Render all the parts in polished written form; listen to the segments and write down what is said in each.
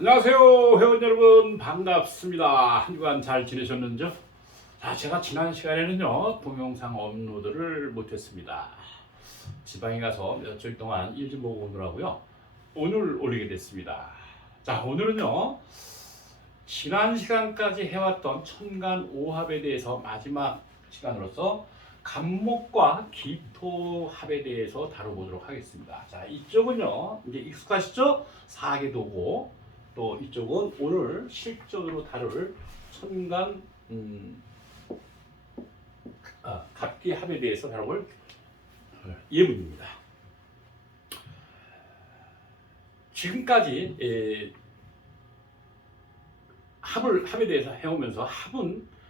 안녕하세요 회원 여러분, 반갑습니다. 한 주간 잘 지내셨는지요? 자, 제가 지난 시간에는요 동영상 업로드를 못했습니다. 지방에 가서 며칠 동안 일 좀 보고 오느라고요 오늘 올리게 됐습니다. 자, 오늘은요 지난 시간까지 해왔던 천간오합에 대해서 마지막 시간으로서 간목과 기토합에 대해서 다뤄보도록 하겠습니다. 자, 이쪽은요 이제 익숙하시죠? 사계도고, 또 이쪽은 오늘 실전으로 다룰 천간 갑기합에 대해서 다뤄볼 예문입니다. 지금까지 합에 대해서 해오면서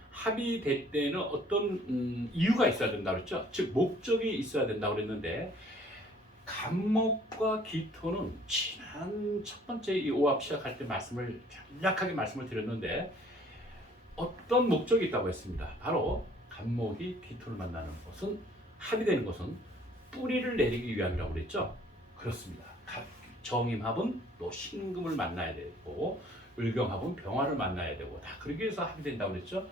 합이 될 때는 어떤 이유가 있어야 된다고 그랬죠. 즉 목적이 있어야 된다고 그랬는데, 간목과 기토는 지난 첫 번째 이 오합 시작할 때 간략하게 말씀을 드렸는데 어떤 목적이 있다고 했습니다. 바로 간목이 기토를 만나는 것은, 합이 되는 것은 뿌리를 내리기 위함이라고 그랬죠. 그렇습니다. 정임합은 또 신금을 만나야 되고, 을경합은 병화를 만나야 되고, 다 그러기 위해서 합이 된다고 그랬죠.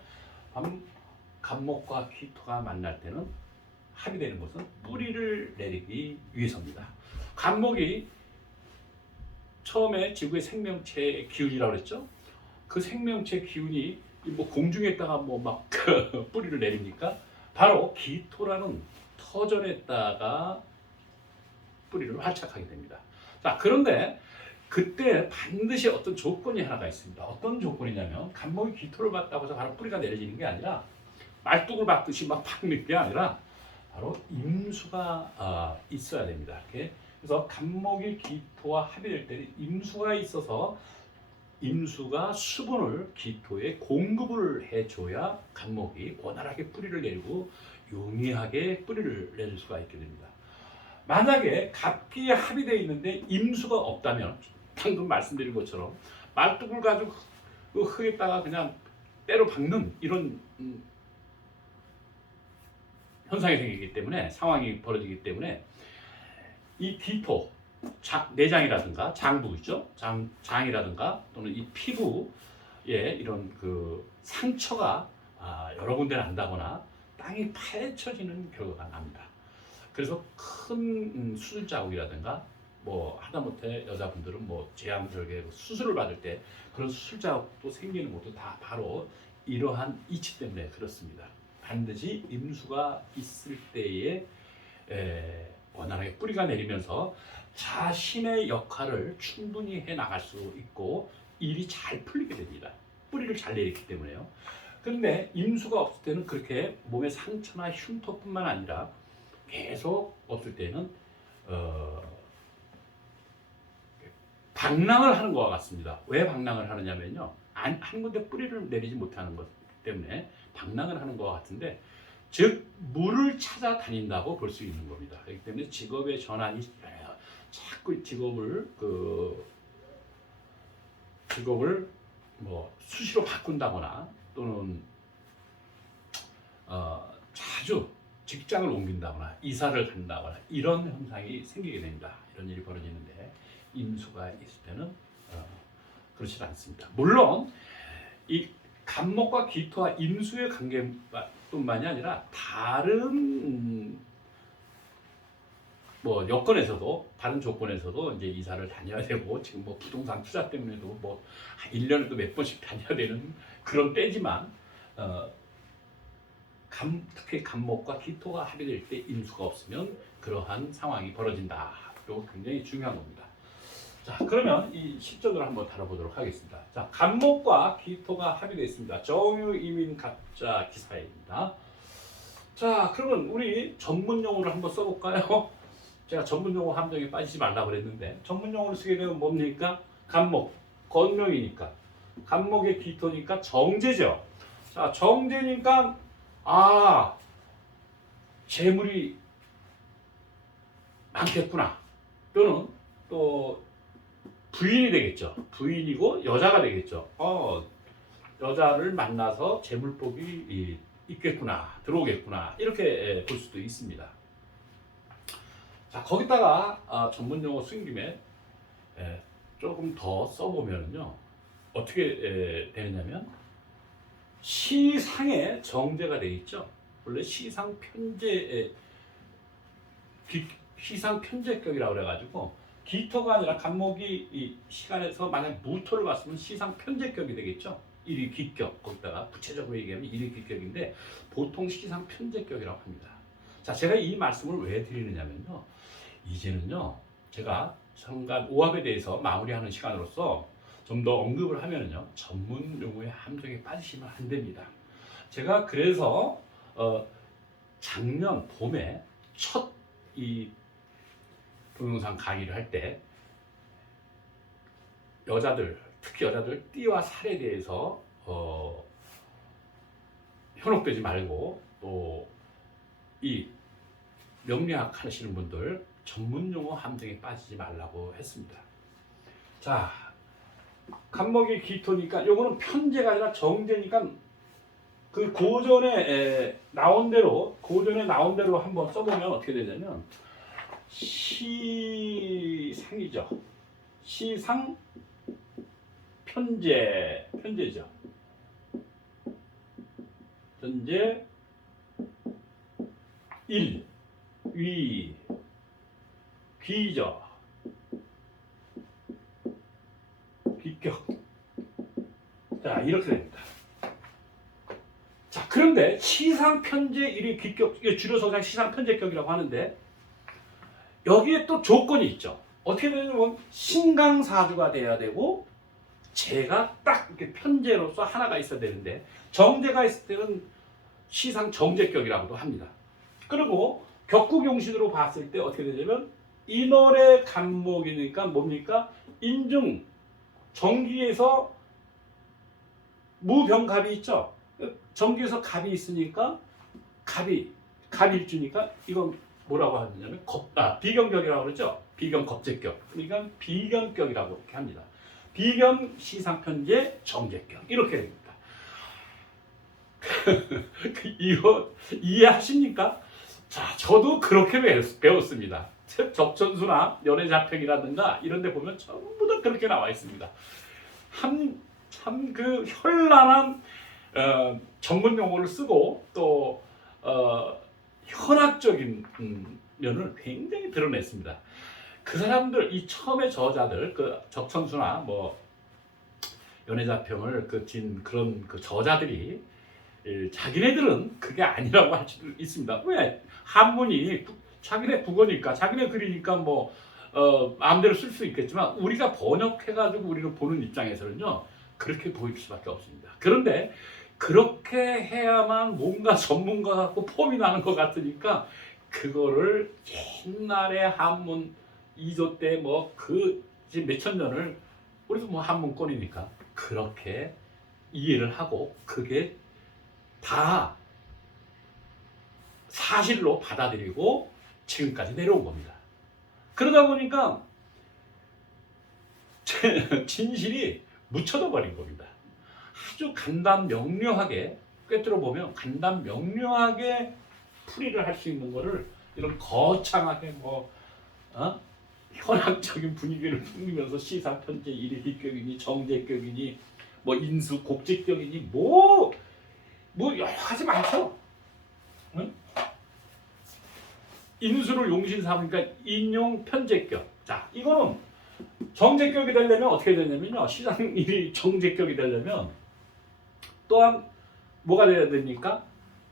간목과 기토가 만날 때는 합이 되는 것은 뿌리를 내리기 위해서입니다. 간목이 처음에 지구의 생명체의 기운이라고 그랬죠. 그 생명체 기운이 뭐 공중에다가 뭐 막 뿌리를 내립니까? 바로 기토라는 터전에다가 뿌리를 활착하게 됩니다. 자, 그런데 그때 반드시 어떤 조건이 하나가 있습니다. 어떤 조건이냐면, 간목이 기토를 받다고 해서 바로 뿌리가 내려지는 게 아니라, 말뚝을 받듯이 막 박는 게 아니라 바로 임수가 있어야 됩니다. 이렇게. 그래서 간목이 기토와 합이 될 때는 임수가 있어서, 임수가 수분을 기토에 공급을 해줘야 간목이 원활하게 뿌리를 내리고 용이하게 뿌리를 내릴 수가 있게 됩니다. 만약에 갑기에 합이 되어 있는데 임수가 없다면, 방금 말씀드린 것처럼 말뚝을 가지고 그 흙에다가 그냥 때로 박는 이런 현상이 생기기 때문에, 상황이 벌어지기 때문에, 이 기토, 내장이라든가 장부 있죠? 장이라든가 또는 이 피부에 이런 그 상처가 여러 군데 난다거나 땅이 파헤쳐지는 결과가 납니다. 그래서 큰 수술 자국이라든가, 뭐 하다못해 여자분들은 뭐 제왕절개 수술을 받을 때 그런 수술 자국도 생기는 것도 다 바로 이러한 이치 때문에 그렇습니다. 반드시 임수가 있을 때에 원활하게 뿌리가 내리면서 자신의 역할을 충분히 해 나갈 수 있고 일이 잘 풀리게 됩니다. 뿌리를 잘 내리기 때문에요. 그런데 임수가 없을 때는 그렇게 몸에 상처나 흉터뿐만 아니라 계속 없을 때는 방랑을 하는 것과 같습니다. 왜 방랑을 하느냐면요, 한 군데 뿌리를 내리지 못하는 것 때문에 방랑을 하는 것과 같은데, 즉 물을 찾아다닌다고 볼 수 있는 겁니다. 그렇기 때문에 직업의 전환이 자꾸 직업을 뭐 수시로 바꾼다거나, 또는 자주 직장을 옮긴다거나 이사를 간다거나 이런 현상이 생기게 됩니다. 이런 일이 벌어지는데, 임수가 있을 때는 그렇지 않습니다. 물론 이 간목과 기토와 임수의 관계뿐만이 아니라 다른 뭐 여건에서도, 다른 조건에서도 이제 이사를 다녀야 되고, 지금 뭐 부동산 투자 때문에도 뭐 1년에도 몇 번씩 다녀야 되는 그런 때지만, 특히 간목과 기토가 합의될 때 임수가 없으면 그러한 상황이 벌어진다. 이거 굉장히 중요한 겁니다. 자, 그러면 이 실전으로 한번 다뤄보도록 하겠습니다. 자, 간목과 기토가 합의되어 있습니다. 정유, 이민, 갑자, 기사입니다. 자, 그러면 우리 전문 용어를 한번 써볼까요? 제가 전문 용어 함정에 빠지지 말라고 그랬는데, 전문 용어를 쓰게 되면 뭡니까? 간목, 건명이니까. 간목의 기토니까 정제죠. 자, 정제니까 재물이 많겠구나. 또는 또 부인이 되겠죠. 부인이고 여자가 되겠죠. 여자를 만나서 재물복이 있겠구나, 들어오겠구나, 이렇게 볼 수도 있습니다. 자, 거기다가 전문 용어 쓴 김에 조금 더 써보면요 어떻게 되느냐면 시상에 정제가 되어 있죠. 원래 시상 편제 시상 편제격이라고 그래가지고 기토가 아니라 간목이 이 시간에서 만약 무토를 봤으면 시상 편제격이 되겠죠. 일위 기격 거기다가 구체적으로 얘기하면 일위 기격인데 보통 시상 편제격이라고 합니다. 자, 제가 이 말씀을 왜 드리느냐면요. 이제는요 제가 상간 오합에 대해서 마무리하는 시간으로서 좀 더 언급을 하면은요 전문 용어의 함정에 빠지시면 안 됩니다. 제가 그래서 작년 봄에 첫 이 동영상 강의를 할 때 여자들 특히 여자들 띠와 살에 대해서 현혹되지 말고 또 이 명리학 하시는 분들 전문 용어 함정에 빠지지 말라고 했습니다. 자, 간목이 기토니까 요거는 편제가 아니라 정제니까 그 고전에 나온 대로 한번 써보면 어떻게 되냐면 시상이죠. 시상 편제죠. 편제 일 위 귀죠. 기격. 자, 이렇게 됩니다. 자, 그런데 시상 편제 일위 기격, 이게 줄여서 그냥 시상 편제격이라고 하는데 여기에 또 조건이 있죠. 어떻게 되냐면 신강사주가 돼야 되고 제가 딱 이렇게 편제로서 하나가 있어야 되는데 정제가 있을 때는 시상 정제격이라고도 합니다. 그리고 격국용신으로 봤을 때 어떻게 되냐면 인월의 간목이니까 뭡니까? 인중 정기에서 무병갑이 있죠. 정기에서 갑이 있으니까 갑일주니까 이건 뭐라고 하냐면 비견격이라고 그러죠. 비견겁제격. 그러니까 비견격이라고 이렇게 합니다. 비견 시상편제 정제격 이렇게 됩니다. 이거 이해하십니까? 자, 저도 그렇게 배웠습니다. 적천수나 연애자평이라든가 이런 데 보면 전부 다 그렇게 나와 있습니다. 참 그 현란한 전문 용어를 쓰고 또 현학적인 면을 굉장히 드러냈습니다. 그 사람들 이 처음에 저자들 그 적천수나 뭐 연애자평을 진 그런 그 저자들이 자기네들은 그게 아니라고 할 수도 있습니다. 왜? 한문이 자기네 국어니까 자기네 글이니까 뭐 마음대로 쓸 수 있겠지만 우리가 번역해가지고 우리를 보는 입장에서는요 그렇게 보일 수밖에 없습니다. 그런데 그렇게 해야만 뭔가 전문가 같고 폼이 나는 것 같으니까 그거를 옛날에 한문 2조 때 뭐 그 몇천 년을 우리도 뭐 한문권이니까 그렇게 이해를 하고 그게 다 사실로 받아들이고 지금까지 내려온 겁니다. 그러다 보니까 진실이 묻혀져 버린 겁니다. 아주 간단 명료하게 꿰뚫어 보면 간단 명료하게 풀이를 할 수 있는 거를 이런 거창하게 현학적인 분위기를 풍기면서 시사편제 일위기격이니 정제격이니 뭐 인수 곡직격이니 뭐 여러 가지 많죠. 응? 인수를 용신 삼으니까 인용 편제격. 자, 이거는 정제격이 되려면 어떻게 되냐면요. 시상일이 정제격이 되려면 또한 뭐가 돼야 됩니까?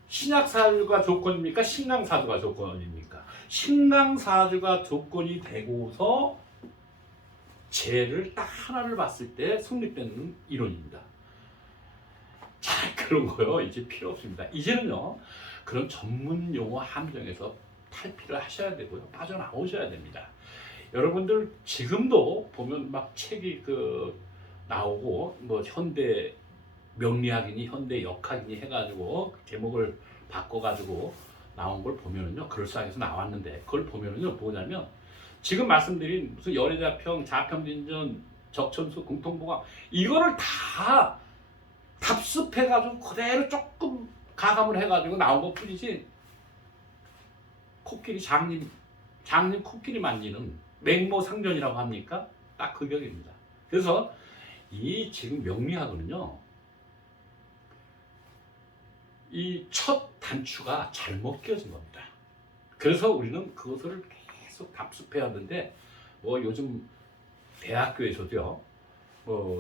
신약사주가 조건입니까? 신강사주가 조건입니까? 신강사주가 조건이 되고서 죄를 딱 하나를 봤을 때 성립되는 이론입니다. 자, 그런 거요. 이제 필요 없습니다. 이제는요. 그런 전문 용어 함정에서 탈피를 하셔야 되고요. 빠져나오셔야 됩니다. 여러분들 지금도 보면 막 책이 나오고 뭐 현대 명리학이니 현대 역학이니 해가지고 제목을 바꿔가지고 나온 걸 보면은요 그럴싸하게서 나왔는데 그걸 보면은요 뭐냐면 지금 말씀드린 무슨 연애자평, 자평진전, 적천수, 공통보강 이거를 다 답습해가지고 그대로 조금 가감을 해가지고 나온 것 뿐이지 장님 코끼리 만지는 맹모상전이라고 합니까? 딱 그 격입니다. 그래서 이 지금 명리학은요, 이 첫 단추가 잘못 끼워진 겁니다. 그래서 우리는 그것을 계속 답습해야 하는데, 뭐 요즘 대학교에서도요,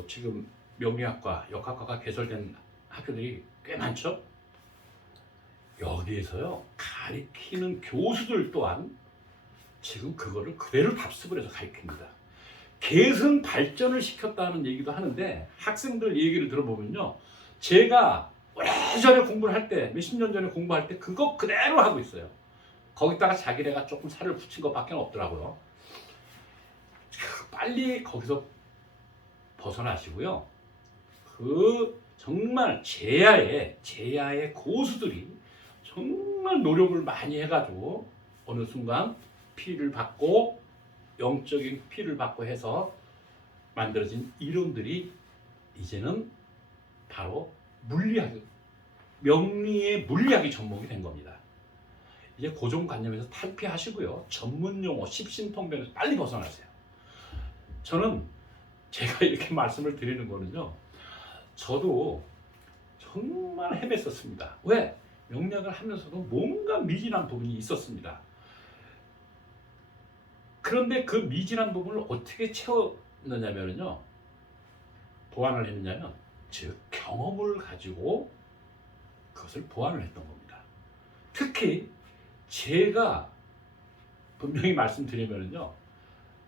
지금 명리학과, 역학과가 개설된 학교들이 꽤 많죠. 여기에서요, 가리키는 교수들 또한 지금 그거를 그대로 답습을 해서 가리킵니다. 계승 발전을 시켰다는 얘기도 하는데, 학생들 얘기를 들어보면요, 제가 오래전에 공부를 할 때, 몇십 년 전에 공부할 때 그거 그대로 하고 있어요. 거기다가 자기네가 조금 살을 붙인 것밖에 없더라고요. 빨리 거기서 벗어나시고요. 그 정말 제야의 고수들이 정말 노력을 많이 해가지고 어느 순간 피를 받고, 영적인 피를 받고 해서 만들어진 이론들이 이제는 바로 명리의 물리학이 접목이 된 겁니다. 이제 고정관념에서 탈피하시고요, 전문 용어 십신통변에서 빨리 벗어나세요. 저는 제가 이렇게 말씀을 드리는 거는요, 저도 정말 헤맸었습니다. 왜? 명리학을 하면서도 뭔가 미진한 부분이 있었습니다. 그런데 그 미진한 부분을 어떻게 채웠느냐면요, 보완을 했느냐면, 즉 경험을 가지고 그것을 보완을 했던 겁니다. 특히 제가 분명히 말씀드리면요,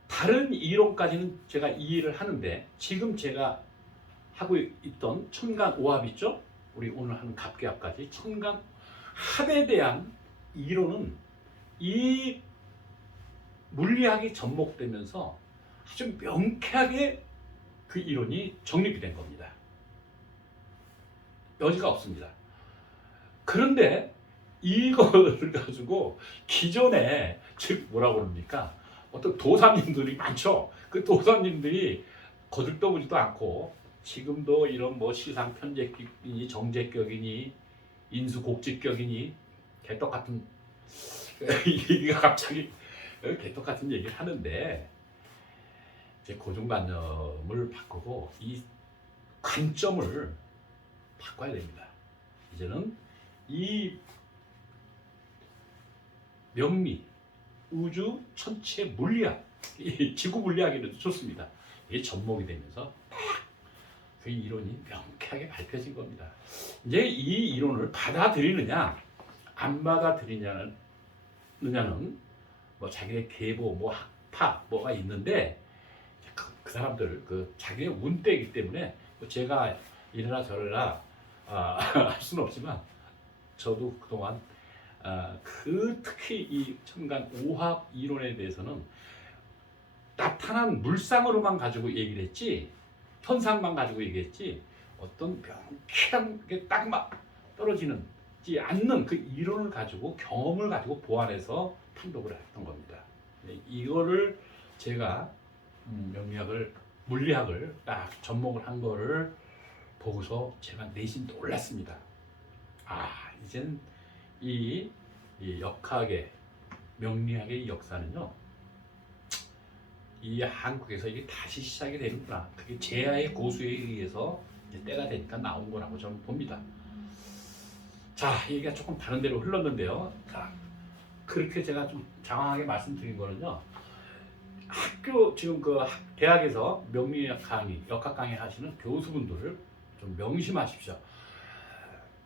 다른 이론까지는 제가 이해를 하는데, 지금 제가 하고 있던 천간오합 있죠? 우리 오늘 하는 갑계합까지 천간합에 대한 이론은 이 물리학이 접목되면서 아주 명쾌하게 그 이론이 정립이 된 겁니다. 여지가 없습니다. 그런데 이거를 가지고 기존에, 즉 뭐라고 그럽니까? 어떤 도사님들이 많죠. 그 도사님들이 거들떠보지도 않고 지금도 이런 뭐 시상 편제격이니 정제격이니 인수곡직격이니 개떡같은 얘기가 갑자기 개떡같은 얘기를 하는데, 이제 고정관념을 바꾸고 이 관점을 바꿔야 됩니다. 이제는 이 명리, 우주 전체 물리학, 이 지구 물리학에도 좋습니다. 이게 접목이 되면서 그 이론이 명쾌하게 밝혀진 겁니다. 이제 이 이론을 받아들이느냐 안 받아들이느냐는 뭐 자기의 계보, 뭐 학파 뭐가 있는데, 그 사람들 그 자기의 운때이기 때문에 뭐 제가 이래라 저래라 할 수는 없지만, 저도 그동안 특히 이 천간 오합 이론에 대해서는 나타난 물상으로만 가지고 얘기를 했지, 현상만 가지고 얘기했지, 어떤 명쾌한 게 딱 막 떨어지는지 않는 그 이론을 가지고, 경험을 가지고 보완해서 판독을 했던 겁니다. 이거를 제가 물리학을 딱 접목을 한 거를 보고서 제가 내심 놀랐습니다. 이젠 이 역학의 명리학의 역사는요, 이 한국에서 이게 다시 시작이 되는구나. 그게 제야의 고수에 의해서 때가 되니까 나온 거라고 저는 봅니다. 자, 얘기가 조금 다른 데로 흘렀는데요. 자, 그렇게 제가 좀 장황하게 말씀드린 거는요, 학교 지금 그 대학에서 명리학 강의, 역학 강의 하시는 교수분들을 좀 명심하십시오.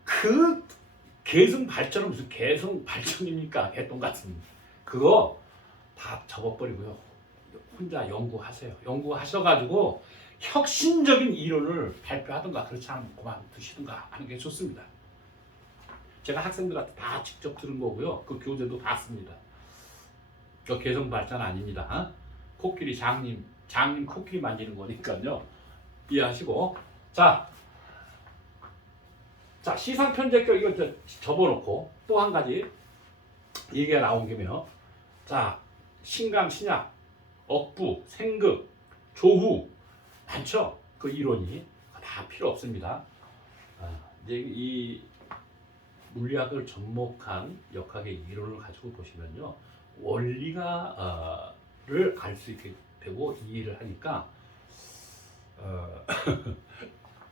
그 계승 발전은 무슨 계승 발전입니까? 개똥 같은 그거 다 접어버리고요, 혼자 연구하세요. 연구하셔가지고 혁신적인 이론을 발표하든가, 그렇지 않으면 그만두시든가 하는 게 좋습니다. 제가 학생들한테 다 직접 들은 거고요, 그 교재도 봤습니다. 저 개성 발전 아닙니다. 코끼리 장님 코끼리 만지는 거니까요, 이해하시고. 자, 시상 편제격 이거 접어놓고 또 한 가지 얘기가 나온 김에요. 자, 신강 신약, 억부, 생극, 조후 많죠. 그 이론이 다 필요 없습니다. 이제 이 물리학을 접목한 역학의 이론을 가지고 보시면요, 원리가를 알 수 있게 되고 이해를 하니까 어,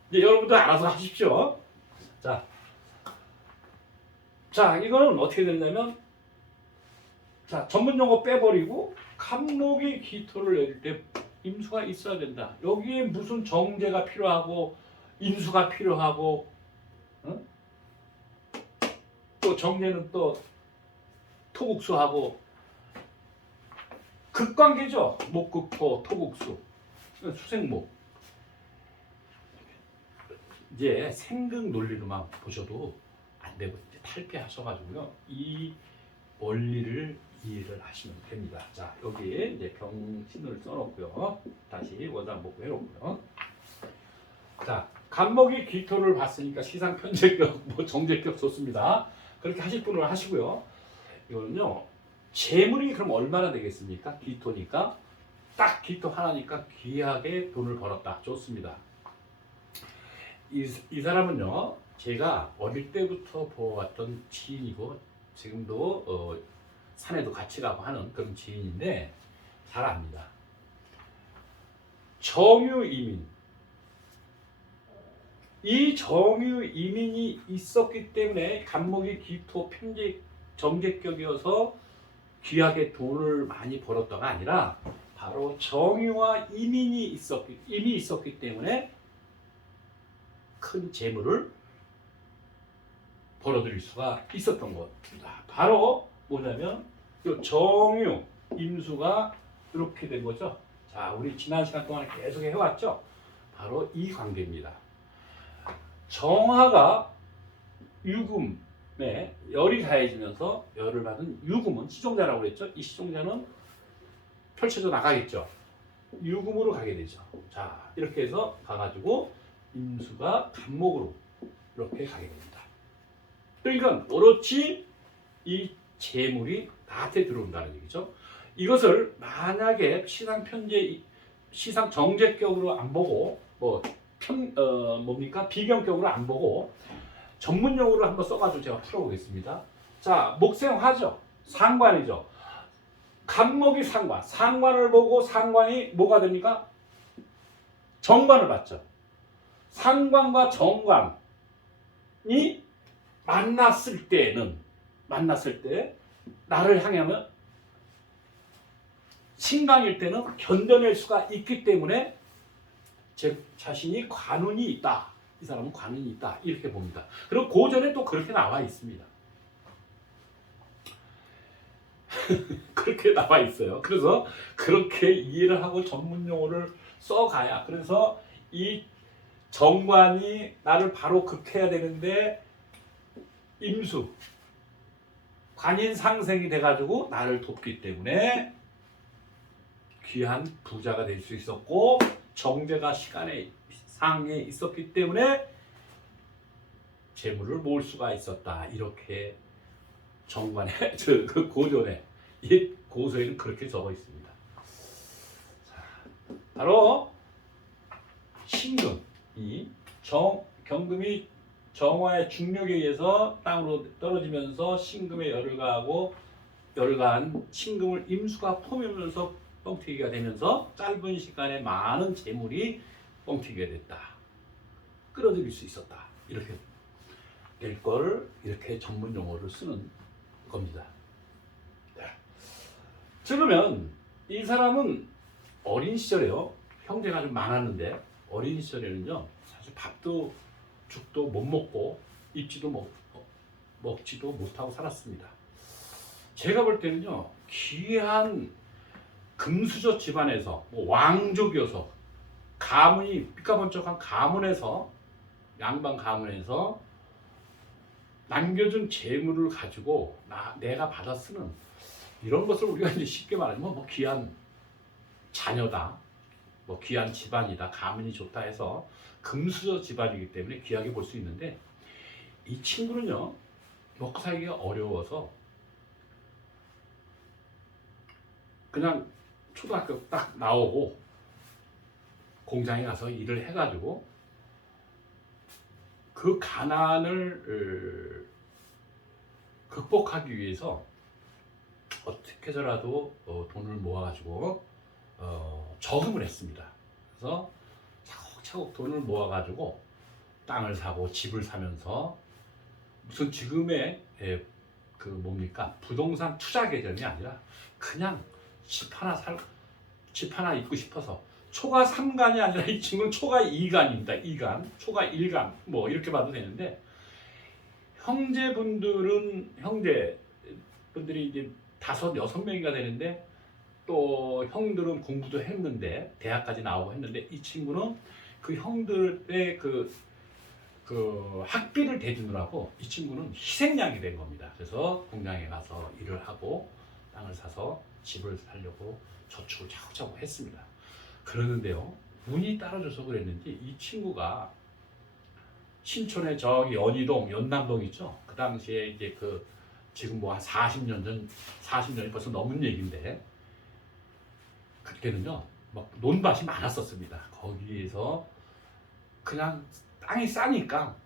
이제 여러분들 알아서 하십시오. 자, 자 이거는 어떻게 되냐면 자 전문 용어 빼버리고 간목이 기토를 내릴 때 임수가 있어야 된다. 여기에 무슨 정제가 필요하고 인수가 필요하고 어? 또 정제는 또 토국수하고 극관계죠. 목극토 토국수 수생목. 이제 생극 논리로만 보셔도 안 되고 이제 탈피하셔가지고요. 이 원리를 이해를 하시면 됩니다. 자, 여기에 이제 병신을 써놓고요. 다시 원상복구 해놓고요. 자, 간목이 기토를 봤으니까 시상 편제격, 뭐 정제격 좋습니다. 그렇게 하실 분을 하시고요. 이거는요, 재물이 그럼 얼마나 되겠습니까? 기토니까 딱 기토 하나니까 귀하게 돈을 벌었다. 좋습니다. 이 사람은요, 제가 어릴 때부터 보았던 지인이고 지금도 산에도 같이 가고 하는 그런 지인인데 잘 압니다. 정유이민. 이 정유이민이 있었기 때문에 간목이 기토 편제 정제격이어서 귀하게 돈을 많이 벌었다가 아니라 바로 정유와 이민이 있었기 때문에 큰 재물을 벌어들일 수가 있었던 겁니다. 바로 뭐냐면 이 정유, 임수가 이렇게 된 거죠. 자, 우리 지난 시간 동안 계속 해왔죠. 바로 이 관계입니다. 정화가 유금에 열이 가해지면서 열을 받은 유금은 시종자라고 그랬죠. 이 시종자는 펼쳐져 나가겠죠. 유금으로 가게 되죠. 자, 이렇게 해서 가가지고 임수가 간목으로 이렇게 가게 됩니다. 그러니까 오롯이 이 재물이 나한테 들어온다는 얘기죠. 이것을 만약에 시상 편제, 시상 정제격으로 안 보고 뭡니까 비경격으로 안 보고 전문용어로 한번 써가지고 제가 풀어보겠습니다. 자, 목생화죠. 상관이죠. 간목이 상관. 상관을 보고 상관이 뭐가 됩니까? 정관을 받죠. 상관과 정관이 만났을 때 나를 향하면 신강일 때는 견뎌낼 수가 있기 때문에 제 자신이 관운이 있다. 이 사람은 관운이 있다. 이렇게 봅니다. 그리고 고전에 또 그렇게 나와 있습니다. 그렇게 나와 있어요. 그래서 그렇게 이해를 하고 전문 용어를 써가야. 그래서 이 정관이 나를 바로 극해야 되는데 임수 관인 상생이 돼가지고 나를 돕기 때문에 귀한 부자가 될 수 있었고 정제가 시간의 상에 있었기 때문에 재물을 모을 수가 있었다. 이렇게 정관에 그 고전에 이 고서에는 그렇게 적어 있습니다. 자, 바로 신금 이 경금이 정화의 중력에 의해서 땅으로 떨어지면서 신금에 열을 가하고 열을 가한 신금을 임수가 품으면서 뻥튀기가 되면서 짧은 시간에 많은 재물이 뻥튀기가 됐다. 끌어들일 수 있었다. 이렇게 될 걸 이렇게 전문 용어를 쓰는 겁니다. 그러면 이 사람은 어린 시절에요. 형제가 좀 많았는데 어린 시절에는요. 사실 밥도 죽도 못 먹고 입지도 먹지도 못하고 살았습니다. 제가 볼 때는요. 귀한 금수저 집안에서 왕족이어서 가문이 삐까번쩍한 가문에서 양반 가문에서 남겨준 재물을 가지고 내가 받아 쓰는 이런 것을 우리가 이제 쉽게 말하면 뭐 귀한 자녀다, 뭐 귀한 집안이다, 가문이 좋다 해서 금수저 집안이기 때문에 귀하게 볼 수 있는데 이 친구는요 먹고 살기가 어려워서 그냥 초등학교 딱 나오고 공장에 가서 일을 해가지고 그 가난을 극복하기 위해서 어떻게 해서라도 돈을 모아가지고 저금을 했습니다. 그래서 차곡차곡 돈을 모아가지고 땅을 사고 집을 사면서 무슨 지금의 그 뭡니까 부동산 투자 계정이 아니라 그냥 집 하나 있고 싶어서 초과 3간이 아니라 이 친구는 초과 2간입니다. 2간, 초과 1간 뭐 이렇게 봐도 되는데 형제분들이 이제 5, 6명인가 되는데 또 형들은 공부도 했는데 대학까지 나오고 했는데 이 친구는 그 형들의 그 학비를 대주느라고 이 친구는 희생양이 된 겁니다. 그래서 공장에 가서 일을 하고 땅을 사서 집을 살려고 저축을 차곡차곡 했습니다. 그러는데요, 운이 따라줘서 그랬는지 이 친구가 신촌에 저기 연희동, 연남동 있죠? 그 당시에 이제 그 지금 뭐 한 40년 전, 40년이 벌써 넘은 얘기인데 그때는요, 막 논밭이 많았었습니다. 거기에서 그냥 땅이 싸니까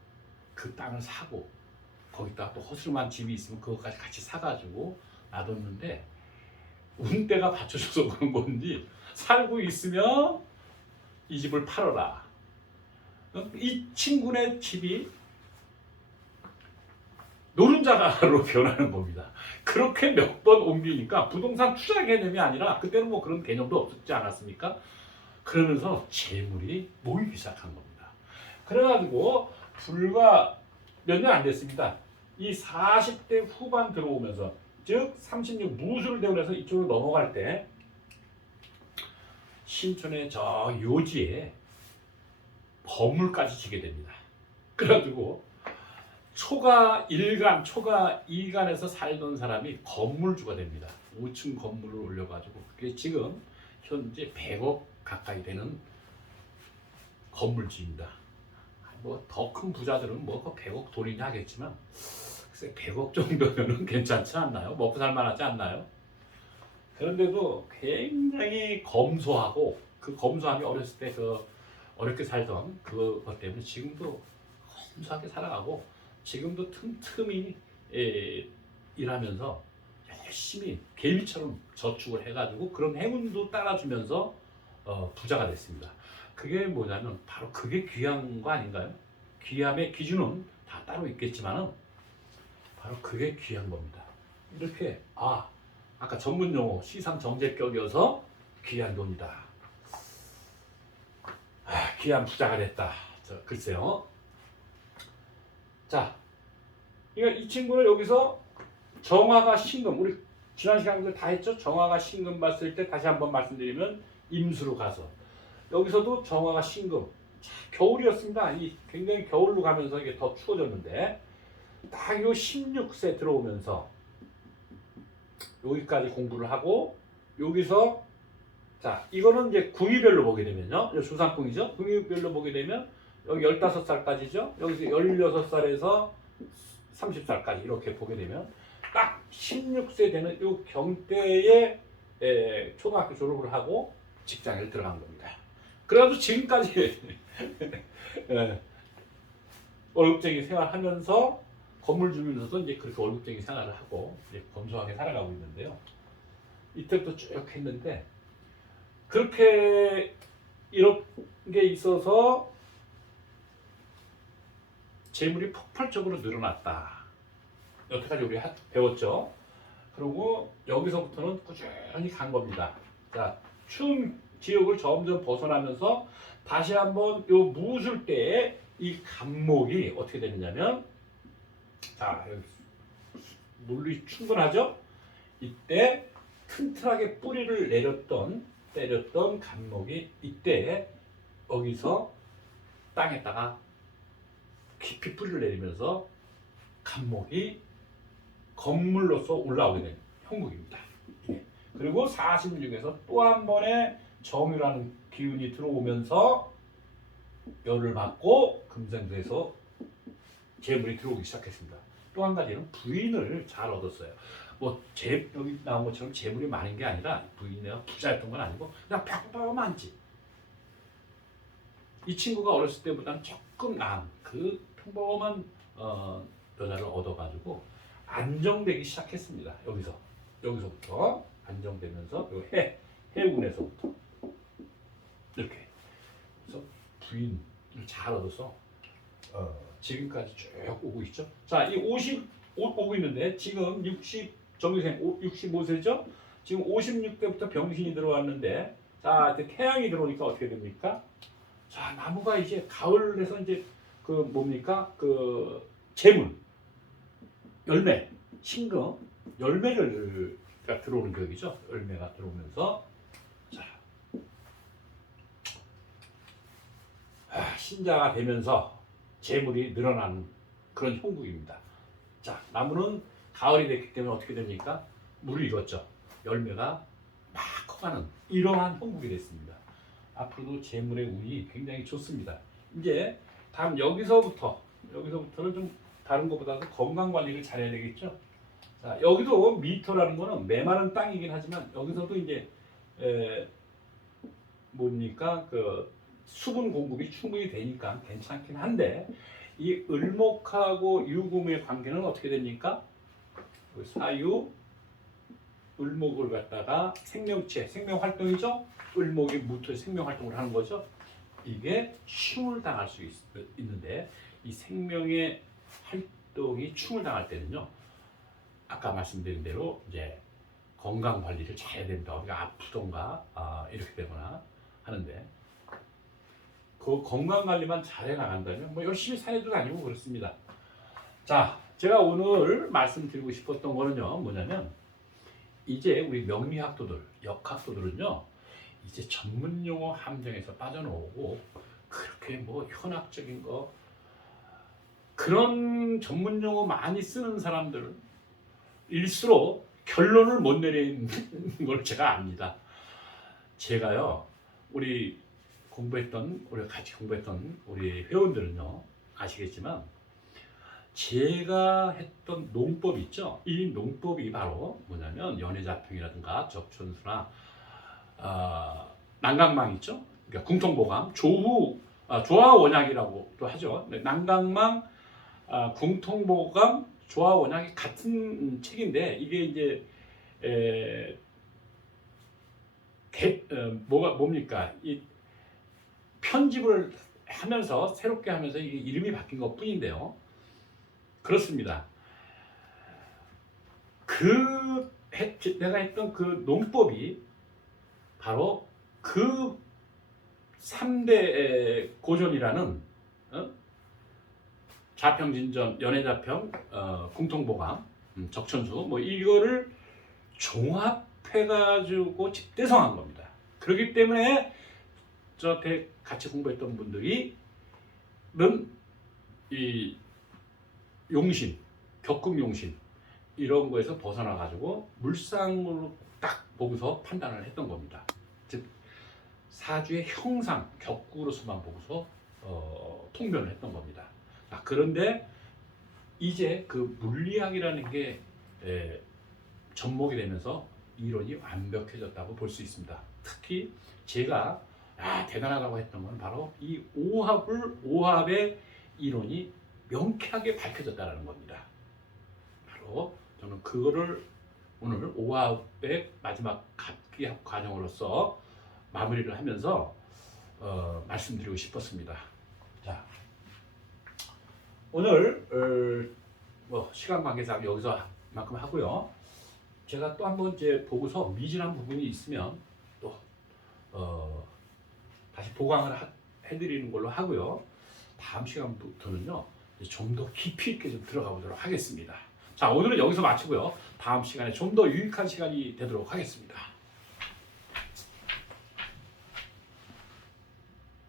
그 땅을 사고 거기다 또 허술한 집이 있으면 그것까지 같이 사가지고 놔뒀는데 운때가 받쳐줘서 그런 건지 살고 있으면 이 집을 팔아라. 이 친구네 집이 노른자가로 변하는 겁니다. 그렇게 몇 번 옮기니까 부동산 투자 개념이 아니라 그때는 뭐 그런 개념도 없었지 않았습니까? 그러면서 재물이 모이기 시작한 겁니다. 그래가지고 불과 몇 년 안 됐습니다. 이 40대 후반 들어오면서 즉 36 무술을 대원해서 이쪽으로 넘어갈 때 신촌의 저 요지에 건물까지 지게 됩니다. 그래가지고 초가 1간, 초가 2간에서 살던 사람이 건물주가 됩니다. 5층 건물을 올려가지고 그게 지금 현재 100억 가까이 되는 건물주입니다. 뭐 더 큰 부자들은 뭐 100억 돈이냐 하겠지만 글쎄 100억 정도면은 괜찮지 않나요? 먹고 살만하지 않나요? 그런데도 굉장히 검소하고 그 검소함이 어렸을 때 그 어렵게 살던 그것 때문에 지금도 검소하게 살아가고 지금도 틈틈이 일하면서 열심히 개미처럼 저축을 해가지고 그런 행운도 따라주면서 부자가 됐습니다. 그게 뭐냐면 바로 그게 귀한 거 아닌가요? 귀함의 기준은 다 따로 있겠지만은 바로 그게 귀한 겁니다. 이렇게 아까 전문 용어 시상정제격이어서 귀한 돈이다. 귀한 부자가 됐다. 글쎄요. 자, 이 친구는 여기서 정화가 신금, 우리 지난 시간에 다 했죠? 정화가 신금 봤을 때 다시 한번 말씀드리면 임수로 가서 여기서도 정화가 신금. 자, 겨울이었습니다. 굉장히 겨울로 가면서 이게 더 추워졌는데 딱 요 16세 들어오면서 여기까지 공부를 하고 여기서 자, 이거는 이제 궁위별로 보게 되면요. 조상궁이죠. 궁위별로 보게 되면 여기 15살까지죠. 여기서 16살에서 30살까지 이렇게 보게 되면 딱 16세 되는 이 경때에 초등학교 졸업을 하고 직장에 들어간 겁니다. 그래도 지금까지 월급쟁이 생활하면서 건물 주면서도 이제 그렇게 월급쟁이 생활을 하고 이제 검소하게 살아가고 있는데요. 이때부터 쭉 했는데 그렇게 이런 게 있어서 재물이 폭발적으로 늘어났다. 여태까지 우리 배웠죠. 그리고 여기서부터는 꾸준히 간 겁니다. 자, 추운 지역을 점점 벗어나면서 다시 한번 요 무술 때에 이 간목이 어떻게 되느냐면 자, 물이 충분하죠? 이때 튼튼하게 뿌리를 때렸던 간목이 이때 여기서 땅에다가 깊이 뿌리를 내리면서 간목이 건물로서 올라오게 된 형국입니다. 그리고 46에서 또 한 번의 정유라는 기운이 들어오면서 열을 받고 금생도에서 재물이 들어오기 시작했습니다. 또 한 가지는 부인을 잘 얻었어요. 여기 나온 것처럼 재물이 많은 게 아니라 부인이나 부자였던 건 아니고 그냥 평범한 집. 이 친구가 어렸을 때보다는 조금 나은 그 평범한 여자를 얻어가지고 안정되기 시작했습니다. 여기서부터 안정되면서 해운에서부터 이렇게 그래서 부인을 잘 얻어서 지금까지 쭉 오고 있죠. 자, 이 50 오고 있는데 지금 60 정기생 65세죠. 지금 56대부터 병신이 들어왔는데 자, 이제 태양이 들어오니까 어떻게 됩니까? 자, 나무가 이제 가을에서 이제 그 뭡니까? 그 재물, 열매, 신금, 열매가 들어오는 격이죠. 열매가 들어오면서 자, 신자가 되면서 재물이 늘어나는 그런 형국입니다. 자, 나무는 가을이 됐기 때문에 어떻게 됩니까? 물을 익었죠. 열매가 막 커가는 이러한 형국이 됐습니다. 앞으로도 재물의 운이 굉장히 좋습니다. 이제 다음 여기서부터는 좀 다른 것보다도 건강 관리를 잘해야 되겠죠. 자, 여기도 미터라는 거는 메마른 땅이긴 하지만 여기서도 이제 뭡니까 그 수분 공급이 충분히 되니까 괜찮긴 한데 이 을목하고 유금의 관계는 어떻게 됩니까? 그 사유 을목을 갖다가 생명체, 생명 활동이죠. 을목이 무토의 생명 활동을 하는 거죠. 이게 충을 당할 수 있는데 이 생명의 활동이 충을 당할 때는요. 아까 말씀드린 대로 이제 건강 관리를 잘 해야 됩니다. 우리가 아프던가 이렇게 되거나 하는데 그 건강 관리만 잘해 나간다면 뭐 열심히 산에도 다니고 그렇습니다. 자, 제가 오늘 말씀드리고 싶었던 거는요. 뭐냐면 이제 우리 명리학도들, 역학도들은요. 이제 전문 용어 함정에서 빠져나오고 그렇게 뭐 현학적인 거 그런 전문 용어 많이 쓰는 사람들 일수록 결론을 못 내리는 걸 제가 압니다. 제가요. 우리 같이 공부했던 우리 회원들은요. 아시겠지만 제가 했던 농법 있죠. 이 농법이 바로 뭐냐면 연해자평이라든가 적천수나 난강망 있죠. 그러니까 궁통보감, 조화원약이라고도 하죠. 난강망, 궁통보감, 조화원약이 같은 책인데 이게 이제 뭡니까? 이 편집을 하면서 새롭게 하면서 이게 이름이 바뀐 것 뿐인데요. 그렇습니다. 내가 했던 그 농법이 바로 그 3대 고전이라는 자평진전, 연해자평, 궁통보감, 적천수 뭐 이거를 종합해가지고 집대성한 겁니다. 그렇기 때문에 저한테 같이 공부했던 분들이 이 용신, 격금용신 이런 거에서 벗어나가지고 물상으로 딱 보고서 판단을 했던 겁니다. 즉 사주의 형상, 격구로서만 보고서 통변을 했던 겁니다. 그런데 이제 그 물리학이라는 게 접목이 되면서 이론이 완벽해졌다고 볼 수 있습니다. 특히 제가 대단하다고 했던 건 바로 이 오합의 이론이 명쾌하게 밝혀졌다는 겁니다. 바로 저는 그거를 오늘 오합의 마지막 합기합 과정으로서 마무리를 하면서 말씀드리고 싶었습니다. 자, 오늘 뭐 시간 관계상 여기서만큼 하고요. 제가 또 한번 이제 보고서 미진한 부분이 있으면 또 다시 보강을 해드리는 걸로 하고요. 다음 시간부터는요. 좀 더 깊이 있게 좀 들어가 보도록 하겠습니다. 자, 오늘은 여기서 마치고요. 다음 시간에 좀 더 유익한 시간이 되도록 하겠습니다.